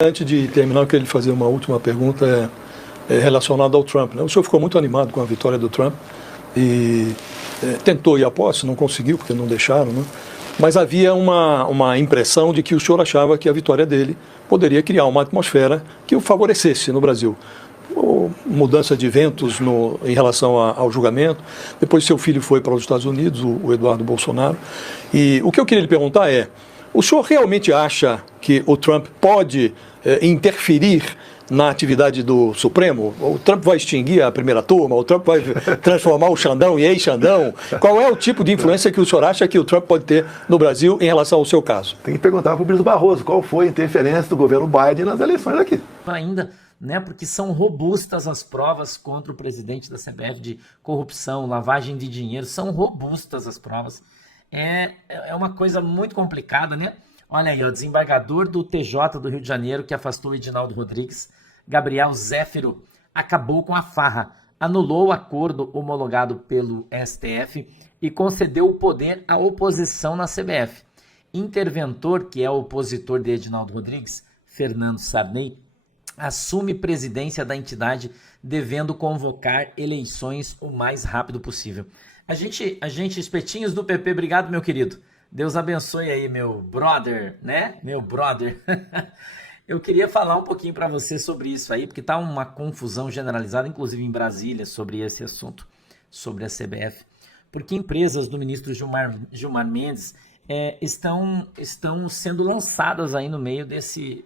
Antes de terminar, eu queria lhe fazer uma última pergunta relacionada ao Trump, né? O senhor ficou muito animado com a vitória do Trump e tentou ir à posse, não conseguiu, porque não deixaram, né? Mas havia uma impressão de que o senhor achava que a vitória dele poderia criar uma atmosfera que o favorecesse no Brasil. Mudança de ventos em relação ao julgamento. Depois seu filho foi para os Estados Unidos, o Eduardo Bolsonaro. E o que eu queria lhe perguntar é, o senhor realmente acha que o Trump pode interferir na atividade do Supremo? O Trump vai extinguir a primeira turma? O Trump vai transformar o Xandão em ex-Xandão? Qual é o tipo de influência que o senhor acha que o Trump pode ter no Brasil em relação ao seu caso? Tem que perguntar para o Brito Barroso qual foi a interferência do governo Biden nas eleições aqui. Ainda, né, porque são robustas as provas contra o presidente da CBF de corrupção, lavagem de dinheiro, são robustas as provas. É uma coisa muito complicada, né? Olha aí, o desembargador do TJ do Rio de Janeiro, que afastou o Edinaldo Rodrigues, Gabriel Zéfiro, acabou com a farra, anulou o acordo homologado pelo STF e concedeu o poder à oposição na CBF. Interventor, que é o opositor de Edinaldo Rodrigues, Fernando Sarney, assume presidência da entidade, devendo convocar eleições o mais rápido possível. A gente, espetinhos do PP, obrigado, meu querido. Deus abençoe aí, meu brother, né? Meu brother. Eu queria falar um pouquinho para você sobre isso aí, porque tá uma confusão generalizada, inclusive em Brasília, sobre esse assunto, sobre a CBF. Porque empresas do ministro Gilmar Mendes estão sendo lançadas aí no meio desse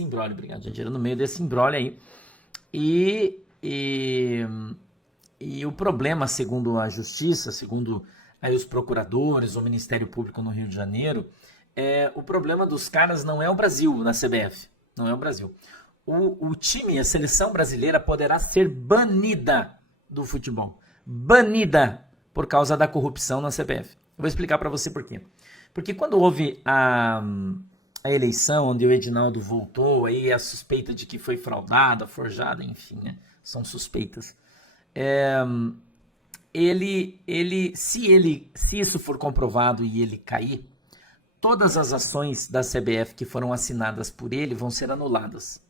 imbróglio, obrigado, gente, no meio desse imbróglio aí. E o problema, segundo a Justiça, segundo aí os procuradores, o Ministério Público no Rio de Janeiro, o problema dos caras não é o Brasil na CBF, não é o Brasil. O time, a seleção brasileira poderá ser banida do futebol, banida por causa da corrupção na CBF. Eu vou explicar para você por quê. Porque quando houve a eleição, onde o Edinaldo voltou, aí a suspeita de que foi fraudada, forjada, enfim, né? São suspeitas. Se isso for comprovado e ele cair, todas as ações da CBF que foram assinadas por ele vão ser anuladas.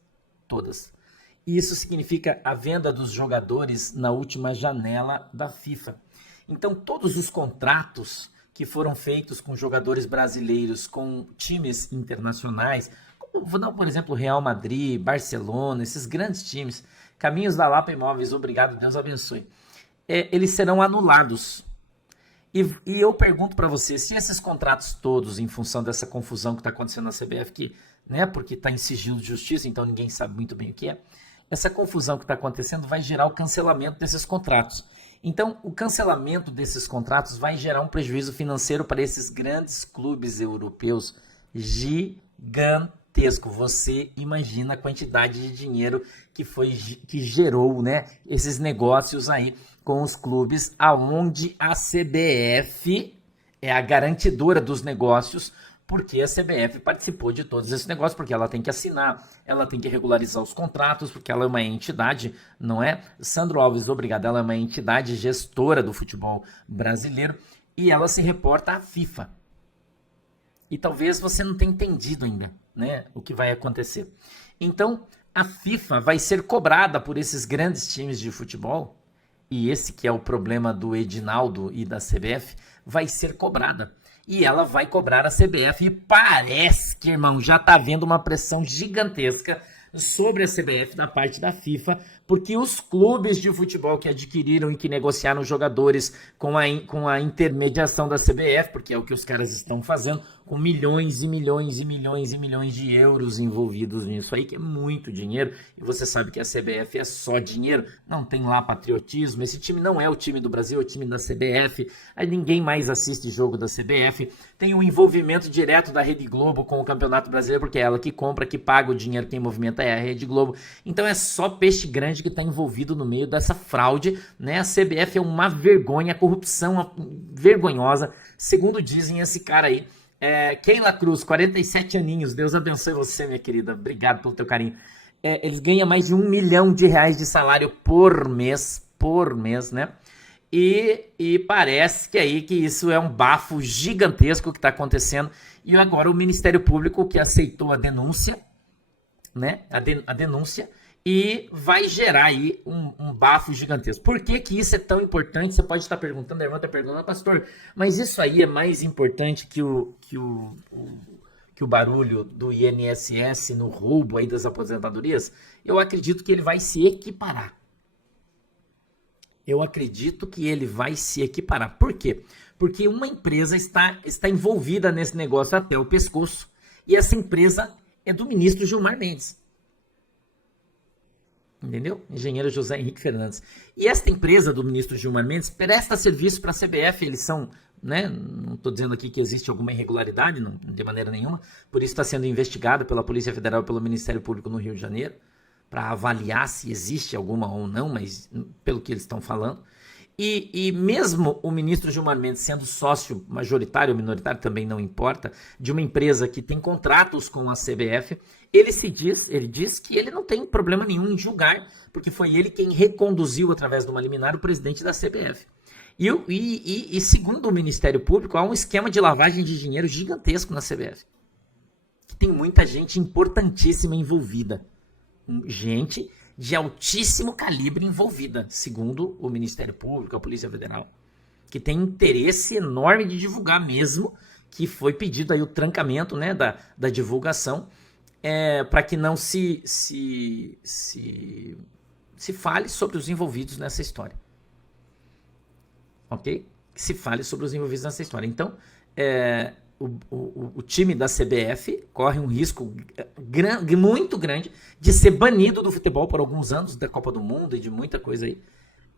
Todas. E isso significa a venda dos jogadores na última janela da FIFA. Então, todos os contratos que foram feitos com jogadores brasileiros, com times internacionais, vou dar, por exemplo, Real Madrid, Barcelona, esses grandes times, Caminhos da Lapa Imóveis, obrigado, Deus abençoe. Eles serão anulados. E eu pergunto para você, se esses contratos todos, em função dessa confusão que está acontecendo na CBF, porque está em sigilo de justiça, então ninguém sabe muito bem o que é, essa confusão que está acontecendo vai gerar o cancelamento desses contratos. Então, o cancelamento desses contratos vai gerar um prejuízo financeiro para esses grandes clubes europeus gigantesco. Você imagina a quantidade de dinheiro que gerou, né, esses negócios aí com os clubes, aonde a CBF é a garantidora dos negócios, porque a CBF participou de todos esses negócios, porque ela tem que assinar, ela tem que regularizar os contratos, porque ela é uma entidade, não é? Sandro Alves, obrigado, ela é uma entidade gestora do futebol brasileiro e ela se reporta à FIFA. E talvez você não tenha entendido ainda, né, o que vai acontecer. Então, a FIFA vai ser cobrada por esses grandes times de futebol, e esse que é o problema do Edinaldo e da CBF, vai ser cobrada. E ela vai cobrar a CBF e parece que, irmão, já está havendo uma pressão gigantesca sobre a CBF da parte da FIFA, porque os clubes de futebol que adquiriram e que negociaram jogadores com a intermediação da CBF, porque é o que os caras estão fazendo, com milhões e milhões e milhões e milhões de euros envolvidos nisso aí, que é muito dinheiro, e você sabe que a CBF é só dinheiro, não tem lá patriotismo, esse time não é o time do Brasil, é o time da CBF, aí ninguém mais assiste jogo da CBF, tem um envolvimento direto da Rede Globo com o Campeonato Brasileiro, porque é ela que compra, que paga o dinheiro, quem movimenta é a Rede Globo, então é só peixe grande que está envolvido no meio dessa fraude, né? A CBF é uma vergonha, a corrupção vergonhosa, segundo dizem esse cara aí, Keila Cruz, 47 aninhos, Deus abençoe você, minha querida, obrigado pelo teu carinho. Eles ganham mais de R$1 milhão de salário por mês, né? E parece que aí que isso é um bafo gigantesco que está acontecendo. E agora o Ministério Público, que aceitou a denúncia, né, a denúncia, e vai gerar aí um bafo gigantesco. Por que que isso é tão importante? Você pode estar perguntando, a irmã está perguntando, pastor, mas isso aí é mais importante que o barulho do INSS no roubo aí das aposentadorias? Eu acredito que ele vai se equiparar. Eu acredito que ele vai se equiparar. Por quê? Porque uma empresa está envolvida nesse negócio até o pescoço. E essa empresa é do ministro Gilmar Mendes. Entendeu? Engenheiro José Henrique Fernandes. E esta empresa do ministro Gilmar Mendes presta serviço para a CBF. Eles são, né? Não estou dizendo aqui que existe alguma irregularidade, não, de maneira nenhuma. Por isso está sendo investigado pela Polícia Federal e pelo Ministério Público no Rio de Janeiro, para avaliar se existe alguma ou não, mas pelo que eles estão falando. E mesmo o ministro Gilmar Mendes sendo sócio majoritário ou minoritário, também não importa, de uma empresa que tem contratos com a CBF, ele diz que ele não tem problema nenhum em julgar, porque foi ele quem reconduziu através de uma liminar o presidente da CBF. E segundo o Ministério Público, há um esquema de lavagem de dinheiro gigantesco na CBF, que tem muita gente importantíssima envolvida. Gente de altíssimo calibre envolvida, segundo o Ministério Público, a Polícia Federal, que tem interesse enorme de divulgar mesmo, que foi pedido aí o trancamento, né, da divulgação, para que não se fale sobre os envolvidos nessa história. Ok? Que se fale sobre os envolvidos nessa história. Então, o time da CBF corre um risco muito grande de ser banido do futebol por alguns anos, da Copa do Mundo e de muita coisa aí,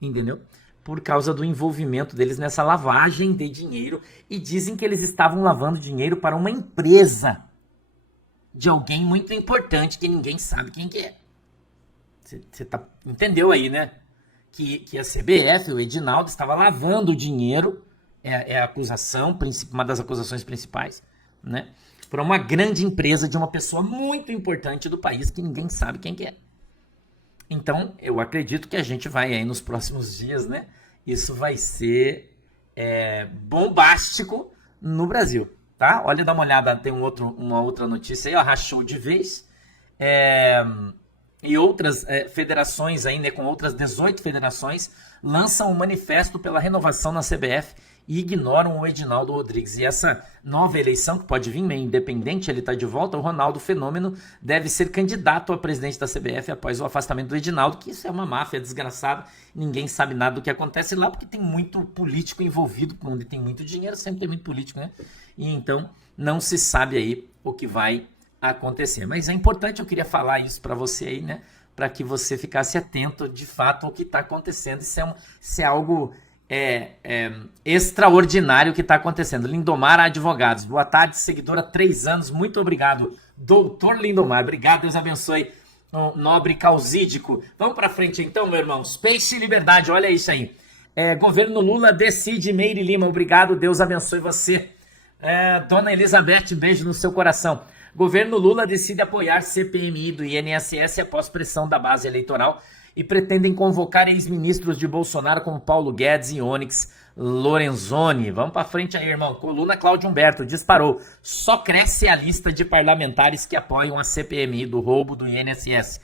entendeu? Por causa do envolvimento deles nessa lavagem de dinheiro. E dizem que eles estavam lavando dinheiro para uma empresa de alguém muito importante que ninguém sabe quem que é. Você entendeu aí, né? Que a CBF, o Edinaldo, estava lavando o dinheiro. É a acusação, uma das acusações principais, né? Para uma grande empresa de uma pessoa muito importante do país que ninguém sabe quem que é. Então, eu acredito que a gente vai aí nos próximos dias, né? Isso vai ser bombástico no Brasil, tá? Olha, dá uma olhada, tem uma outra notícia aí, ó, rachou de vez. E outras federações aí, né, com outras 18 federações, lançam um manifesto pela renovação na CBF e ignoram o Edinaldo Rodrigues. E essa nova eleição, que pode vir meio independente, ele está de volta, o Ronaldo Fenômeno deve ser candidato a presidente da CBF após o afastamento do Edinaldo, que isso é uma máfia desgraçada, ninguém sabe nada do que acontece lá, porque tem muito político envolvido, onde tem muito dinheiro, sempre tem muito político, né? E então não se sabe aí o que vai acontecer. Mas é importante, eu queria falar isso para você aí, né? Para que você ficasse atento de fato ao que está acontecendo. Isso é algo extraordinário que está acontecendo. Lindomar Advogados, boa tarde, seguidora, 3 anos, muito obrigado, doutor Lindomar, obrigado, Deus abençoe o nobre causídico. Vamos para frente então, meu irmão, Space e Liberdade, olha isso aí. Governo Lula decide, Meire Lima, obrigado, Deus abençoe você. Dona Elizabeth, beijo no seu coração. Governo Lula decide apoiar CPMI do INSS após pressão da base eleitoral e pretendem convocar ex-ministros de Bolsonaro como Paulo Guedes e Onyx Lorenzoni. Vamos para frente aí, irmão. Coluna Cláudio Humberto disparou. Só cresce a lista de parlamentares que apoiam a CPMI do roubo do INSS.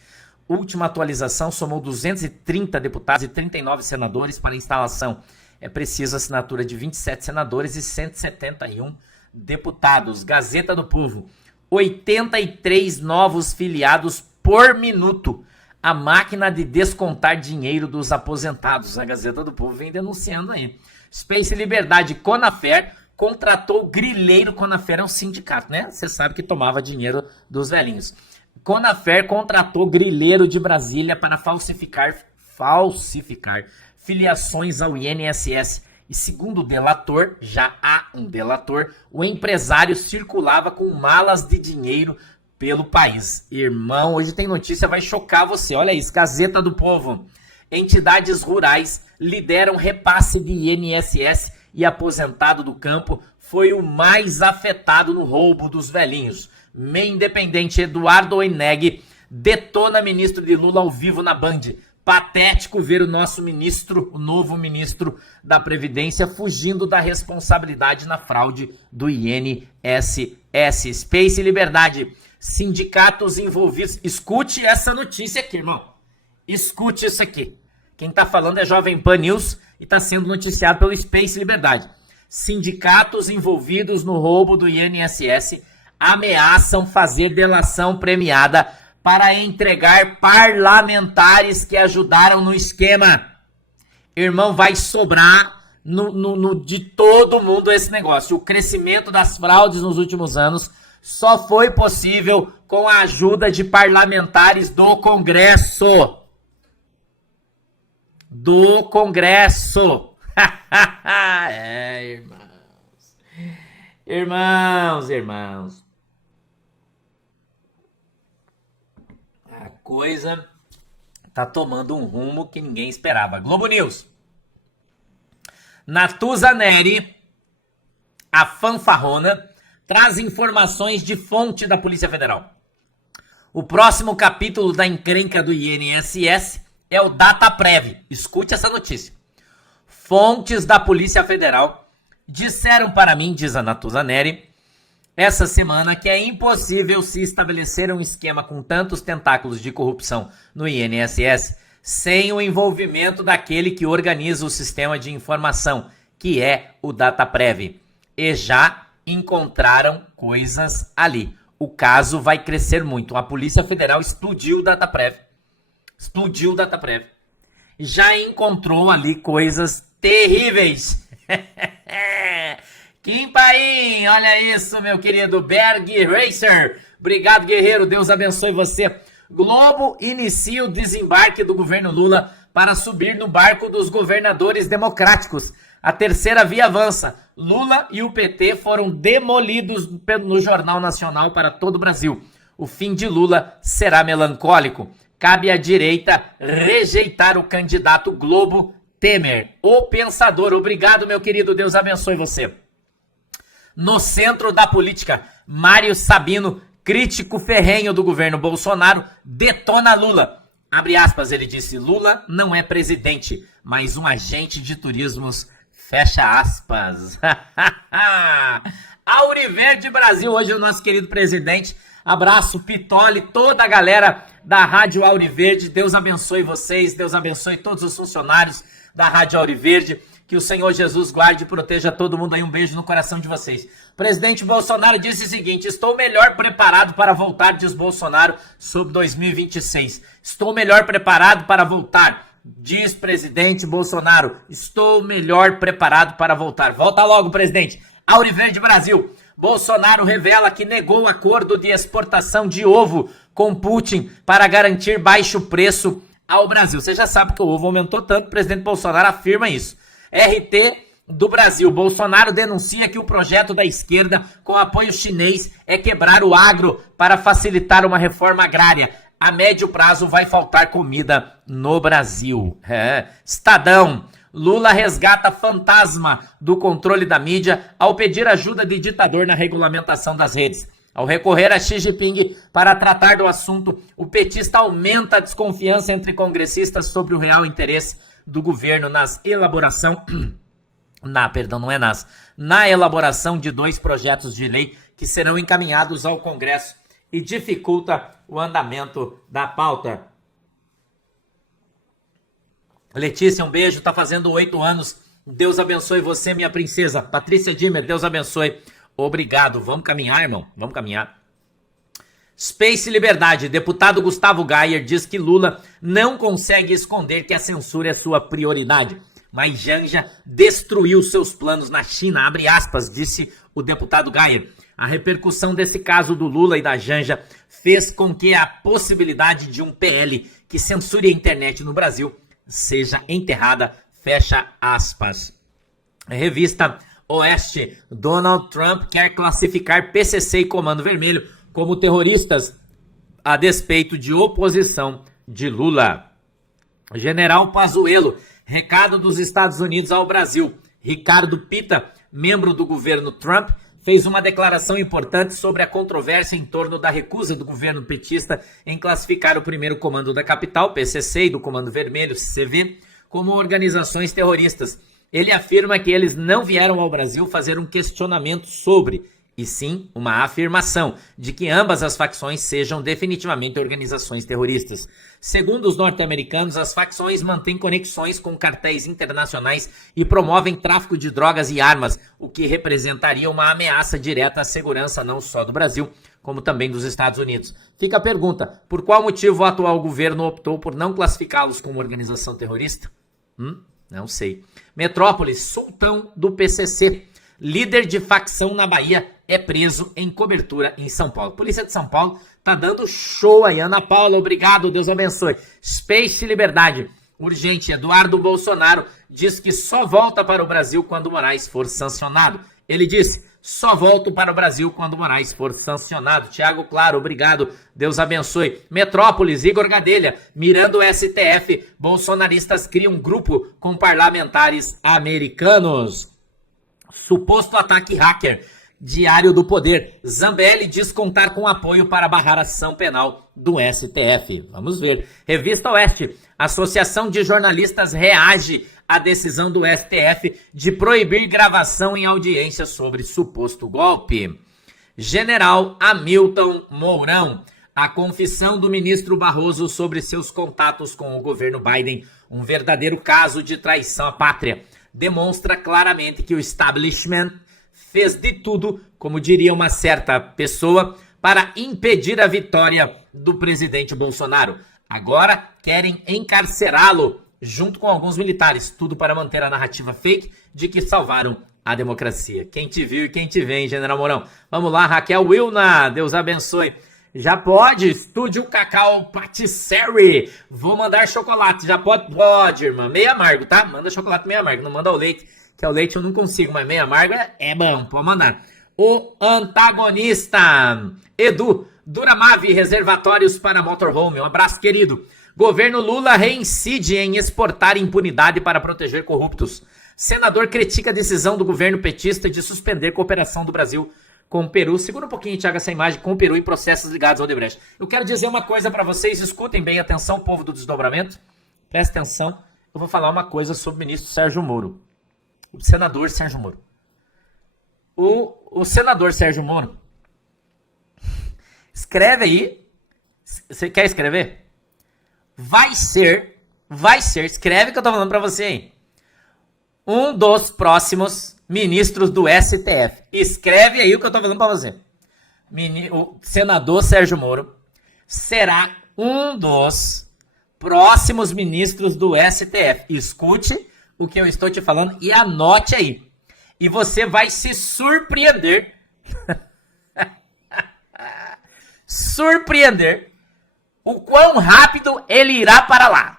Última atualização somou 230 deputados e 39 senadores para instalação. É preciso a assinatura de 27 senadores e 171 deputados. Gazeta do Povo. 83 novos filiados por minuto. A máquina de descontar dinheiro dos aposentados. A Gazeta do Povo vem denunciando aí. Space Liberdade, Conafer contratou grileiro. Conafer é um sindicato, né? Você sabe que tomava dinheiro dos velhinhos. Conafer contratou grileiro de Brasília para falsificar filiações ao INSS. E segundo o delator, já há um delator, o empresário circulava com malas de dinheiro pelo país. Irmão, hoje tem notícia, vai chocar você. Olha isso, Gazeta do Povo. Entidades rurais lideram repasse de INSS e aposentado do campo foi o mais afetado no roubo dos velhinhos. Meio Independente, Eduardo Oineg detona ministro de Lula ao vivo na Band. Patético ver o nosso ministro, o novo ministro da Previdência, fugindo da responsabilidade na fraude do INSS. Space Liberdade. sindicatos envolvidos. Escute essa notícia aqui, irmão. Escute isso aqui. Quem tá falando é Jovem Pan News e tá sendo noticiado pelo Space Liberdade. Sindicatos envolvidos no roubo do INSS ameaçam fazer delação premiada para entregar parlamentares que ajudaram no esquema. Irmão, vai sobrar de todo mundo esse negócio. O crescimento das fraudes nos últimos anos só foi possível com a ajuda de parlamentares do Congresso. Do Congresso. É, irmãos. Irmãos. A coisa tá tomando um rumo que ninguém esperava. Globo News. Natuza Neri, a fanfarrona, traz informações de fonte da Polícia Federal. O próximo capítulo da encrenca do INSS é o DataPrev. Escute essa notícia. Fontes da Polícia Federal disseram para mim, diz a Natuza Neri, essa semana que é impossível se estabelecer um esquema com tantos tentáculos de corrupção no INSS sem o envolvimento daquele que organiza o sistema de informação, que é o DataPrev. E já encontraram coisas ali. O caso vai crescer muito. A Polícia Federal explodiu o DataPrev. Já encontrou ali coisas terríveis. Kim Paim, olha isso, meu querido Berg Racer. Obrigado, guerreiro. Deus abençoe você. Globo inicia o desembarque do governo Lula para subir no barco dos governadores democráticos. A terceira via avança. Lula e o PT foram demolidos no Jornal Nacional para todo o Brasil. O fim de Lula será melancólico. Cabe à direita rejeitar o candidato Globo Temer, o pensador. Obrigado, meu querido. Deus abençoe você. No centro da política, Mário Sabino, crítico ferrenho do governo Bolsonaro, detona Lula. Abre aspas, ele disse, Lula não é presidente, mas um agente de turismos, fecha aspas. Auriverde Brasil, hoje é o nosso querido presidente. Abraço, Pitoli, toda a galera da Rádio Auriverde. Deus abençoe vocês, Deus abençoe todos os funcionários da Rádio Auriverde. Que o Senhor Jesus guarde e proteja todo mundo aí. Um beijo no coração de vocês. Presidente Bolsonaro disse o seguinte: estou melhor preparado para voltar, diz Bolsonaro, sobre 2026. Estou melhor preparado para voltar, diz presidente Bolsonaro. Estou melhor preparado para voltar. Volta logo, presidente. Auriverde Brasil. Bolsonaro revela que negou o acordo de exportação de ovo com Putin para garantir baixo preço ao Brasil. Você já sabe que o ovo aumentou tanto, o presidente Bolsonaro afirma isso. RT do Brasil. Bolsonaro denuncia que o projeto da esquerda com apoio chinês é quebrar o agro para facilitar uma reforma agrária. A médio prazo vai faltar comida no Brasil. Estadão. Lula resgata fantasma do controle da mídia ao pedir ajuda de ditador na regulamentação das redes. Ao recorrer a Xi Jinping para tratar do assunto, o petista aumenta a desconfiança entre congressistas sobre o real interesse do governo na elaboração de 2 projetos de lei que serão encaminhados ao Congresso e dificulta o andamento da pauta. Letícia, um beijo, tá fazendo 8 anos. Deus abençoe você, minha princesa. Patrícia Dimmer, Deus abençoe. Obrigado. Vamos caminhar, irmão. Vamos caminhar. Space Liberdade. Deputado Gustavo Gayer diz que Lula não consegue esconder que a censura é sua prioridade. Mas Janja destruiu seus planos na China, abre aspas, disse o deputado Gayer. A repercussão desse caso do Lula e da Janja fez com que a possibilidade de um PL que censure a internet no Brasil seja enterrada, fecha aspas. Revista Oeste. Donald Trump quer classificar PCC e Comando Vermelho como terroristas a despeito de oposição de Lula. General Pazuello. Recado dos Estados Unidos ao Brasil. Ricardo Pita, membro do governo Trump, fez uma declaração importante sobre a controvérsia em torno da recusa do governo petista em classificar o primeiro comando da capital, PCC, e do Comando Vermelho, CV, como organizações terroristas. Ele afirma que eles não vieram ao Brasil fazer um questionamento sobre, e sim uma afirmação de que ambas as facções sejam definitivamente organizações terroristas. Segundo os norte-americanos, as facções mantêm conexões com cartéis internacionais e promovem tráfico de drogas e armas, o que representaria uma ameaça direta à segurança não só do Brasil, como também dos Estados Unidos. Fica a pergunta, por qual motivo o atual governo optou por não classificá-los como organização terrorista? Não sei. Metrópolis, sultão do PCC. Líder de facção na Bahia é preso em cobertura em São Paulo. Polícia de São Paulo tá dando show aí. Ana Paula, obrigado, Deus abençoe. Space Liberdade. Urgente, Eduardo Bolsonaro diz que só volta para o Brasil quando Moraes for sancionado. Ele disse, só volto para o Brasil quando Moraes for sancionado. Tiago Claro, obrigado, Deus abençoe. Metrópolis, Igor Gadelha, mirando o STF, bolsonaristas criam um grupo com parlamentares americanos. Suposto ataque hacker, Diário do Poder. Zambelli diz contar com apoio para barrar a ação penal do STF. Vamos ver. Revista Oeste. Associação de Jornalistas reage à decisão do STF de proibir gravação em audiência sobre suposto golpe. General Hamilton Mourão. A confissão do ministro Barroso sobre seus contatos com o governo Biden, um verdadeiro caso de traição à pátria, demonstra claramente que o establishment fez de tudo, como diria uma certa pessoa, para impedir a vitória do presidente Bolsonaro. Agora querem encarcerá-lo junto com alguns militares, tudo para manter a narrativa fake de que salvaram a democracia. Quem te viu e quem te vê, hein, General Mourão? Vamos lá, Raquel Wilna, Deus abençoe. Já pode, Estúdio Cacau Patisserie. Vou mandar chocolate, já pode? Pode, irmã, meio amargo, tá? Manda chocolate meio amargo, não manda o leite, que é o leite eu não consigo, mas meio amargo é bom, pode mandar. O antagonista, Edu, Duramave, reservatórios para motorhome, um abraço, querido. Governo Lula reincide em exportar impunidade para proteger corruptos. Senador critica a decisão do governo petista de suspender cooperação do Brasil com o Peru. Segura um pouquinho, Thiago, essa imagem com o Peru em processos ligados ao Odebrecht. Eu quero dizer uma coisa para vocês, escutem bem, atenção, povo do desdobramento. Presta atenção, eu vou falar uma coisa sobre o ministro Sérgio Moro. O senador Sérgio Moro. O senador Sérgio Moro, escreve aí, você quer escrever? Vai ser, escreve o que eu tô falando pra você aí. Um dos próximos ministros do STF. Escreve aí o que eu tô falando pra você. O senador Sérgio Moro será um dos próximos ministros do STF. Escute o que eu estou te falando e anote aí. E você vai se surpreender. Surpreender o quão rápido ele irá para lá.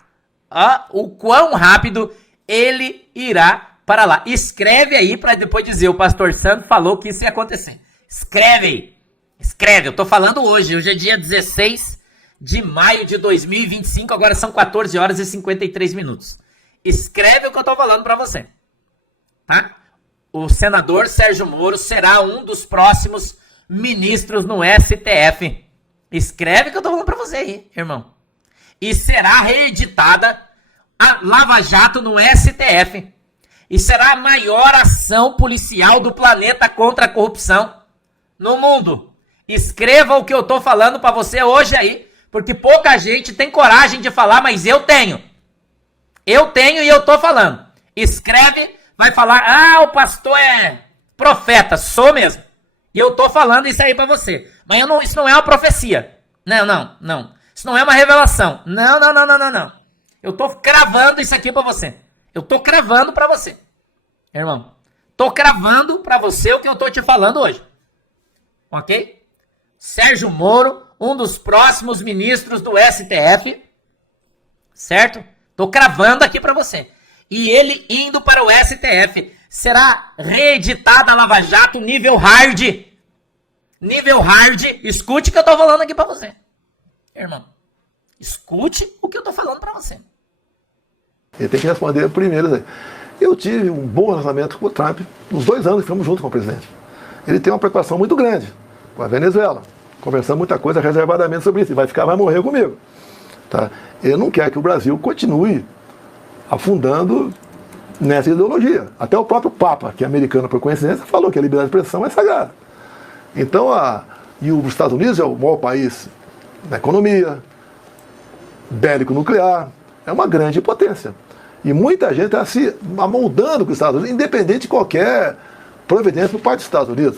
O quão rápido ele irá para lá. Escreve aí para depois dizer, o pastor Santo falou que isso ia acontecer. Escreve aí. Escreve, eu tô falando hoje. Hoje é dia 16 de maio de 2025, agora são 14 horas e 53 minutos. Escreve o que eu tô falando para você. Tá? O senador Sérgio Moro será um dos próximos ministros no STF. Escreve o que eu tô falando pra você aí, irmão. E será reeditada a Lava Jato no STF. E será a maior ação policial do planeta contra a corrupção no mundo. Escreva o que eu tô falando pra você hoje aí, porque pouca gente tem coragem de falar, mas eu tenho. Eu tenho e eu tô falando. Escreve, vai falar, o pastor é profeta, sou mesmo. E eu tô falando isso aí pra você. Mas isso não é uma profecia. Não. Isso não é uma revelação. Não. Eu tô cravando isso aqui pra você. Eu tô cravando pra você. Irmão, tô cravando pra você o que eu tô te falando hoje. Ok? Sérgio Moro, um dos próximos ministros do STF. Certo? Tô cravando aqui pra você. E ele indo para o STF. Será reeditada a Lava Jato nível hard. Nível hard. Escute o que eu tô falando aqui pra você. Irmão, escute o que eu tô falando pra você. Ele tem que responder primeiro. Eu tive um bom relacionamento com o Trump nos 2 anos que fomos juntos com o presidente. Ele tem uma preocupação muito grande com a Venezuela. Conversamos muita coisa reservadamente sobre isso. Ele vai morrer comigo. Tá? Ele não quer que o Brasil continue afundando nessa ideologia. Até o próprio Papa, que é americano por coincidência, falou que a liberdade de expressão é sagrada. Então, e os Estados Unidos é o maior país na economia, bélico nuclear, é uma grande potência. E muita gente está se amoldando com os Estados Unidos, independente de qualquer providência por parte dos Estados Unidos.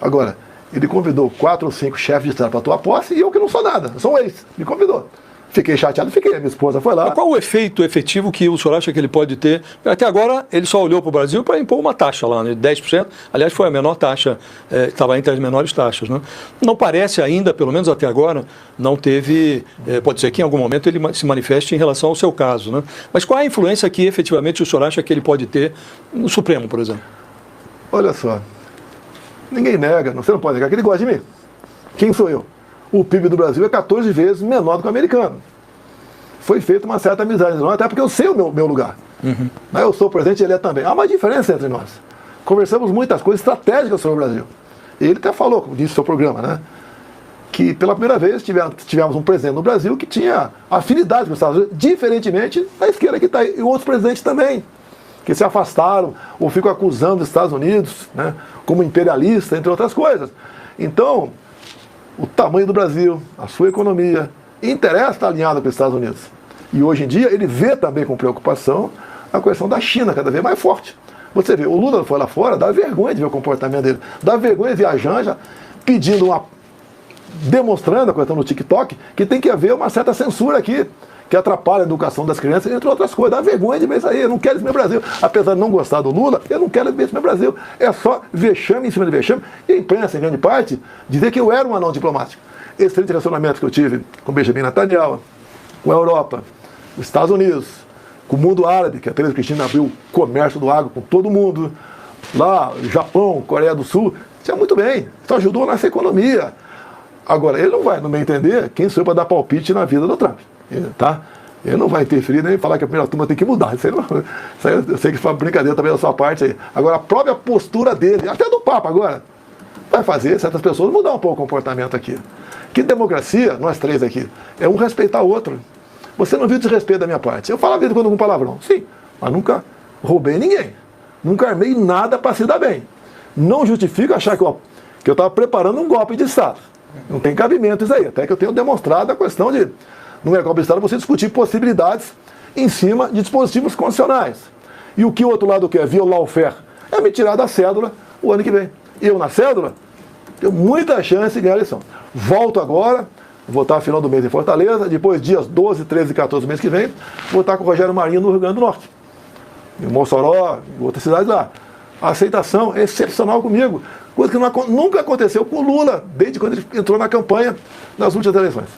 Agora, ele convidou 4 ou 5 chefes de Estado para atuar posse e eu que não sou nada, eu sou um ex, me convidou. Fiquei chateado, fiquei. Minha esposa foi lá. Mas qual o efeito efetivo que o senhor acha que ele pode ter? Até agora, ele só olhou para o Brasil para impor uma taxa lá, né, de 10%. Aliás, foi a menor taxa, estava entre as menores taxas. Né? Não parece ainda, pelo menos até agora, não teve... pode ser que em algum momento ele se manifeste em relação ao seu caso. Né? Mas qual a influência que efetivamente o senhor acha que ele pode ter no Supremo, por exemplo? Olha só, ninguém nega, você não pode negar que ele gosta de mim. Quem sou eu? O PIB do Brasil é 14 vezes menor do que o americano. Foi feita uma certa amizade, não, até porque eu sei o meu lugar. Uhum. Eu sou presidente e ele é também. Há uma diferença entre nós. Conversamos muitas coisas estratégicas sobre o Brasil. E ele até falou, como disse no seu programa, né, que pela primeira vez tivemos um presidente no Brasil que tinha afinidade com os Estados Unidos, diferentemente da esquerda que está aí, e outros presidentes também, que se afastaram ou ficam acusando os Estados Unidos, né, como imperialista, entre outras coisas. Então, o tamanho do Brasil, a sua economia, interessa estar alinhado com os Estados Unidos. E hoje em dia ele vê também com preocupação a questão da China cada vez mais forte. Você vê, o Lula foi lá fora, dá vergonha de ver o comportamento dele, dá vergonha de ver a Janja pedindo demonstrando a questão no TikTok que tem que haver uma certa censura aqui, que atrapalha a educação das crianças, entre outras coisas. Dá vergonha de ver isso aí. Eu não quero isso no meu Brasil. Apesar de não gostar do Lula, eu não quero ver isso no meu Brasil. É só vexame em cima de vexame. E a imprensa, em grande parte, dizer que eu era um anão diplomático. Excelente relacionamento que eu tive com Benjamin Netanyahu, com a Europa, os Estados Unidos, com o mundo árabe, que a Tereza Cristina abriu o comércio do agro com todo mundo. Lá, Japão, Coreia do Sul. Isso é muito bem. Isso ajudou a nossa economia. Agora, ele não vai, no meu entender, quem sou eu para dar palpite na vida do Trump. Tá? Ele não vai interferir nem falar que a primeira turma tem que mudar. Isso aí, eu sei que foi uma brincadeira também da sua parte aí. Agora, a própria postura dele, até do Papa agora, vai fazer certas pessoas mudar um pouco o comportamento aqui. Que democracia, nós três aqui, é um respeitar o outro. Você não viu desrespeito da minha parte. Eu falo a vida quando com palavrão, sim, mas nunca roubei ninguém. Nunca armei nada para se dar bem. Não justifica achar que eu estava preparando um golpe de Estado. Não tem cabimento isso aí. Até que eu tenho demonstrado a questão de... Não é golpe de Estado você discutir possibilidades em cima de dispositivos constitucionais. E o que o outro lado quer, violar o FER, é me tirar da cédula o ano que vem. Eu, na cédula, tenho muita chance de ganhar a eleição. Volto agora, vou estar no final do mês em Fortaleza, depois dias 12, 13 e 14 do mês que vem, vou estar com o Rogério Marinho no Rio Grande do Norte. Em Mossoró, em outras cidades lá. A aceitação é excepcional comigo. Coisa que nunca aconteceu com o Lula, desde quando ele entrou na campanha nas últimas eleições.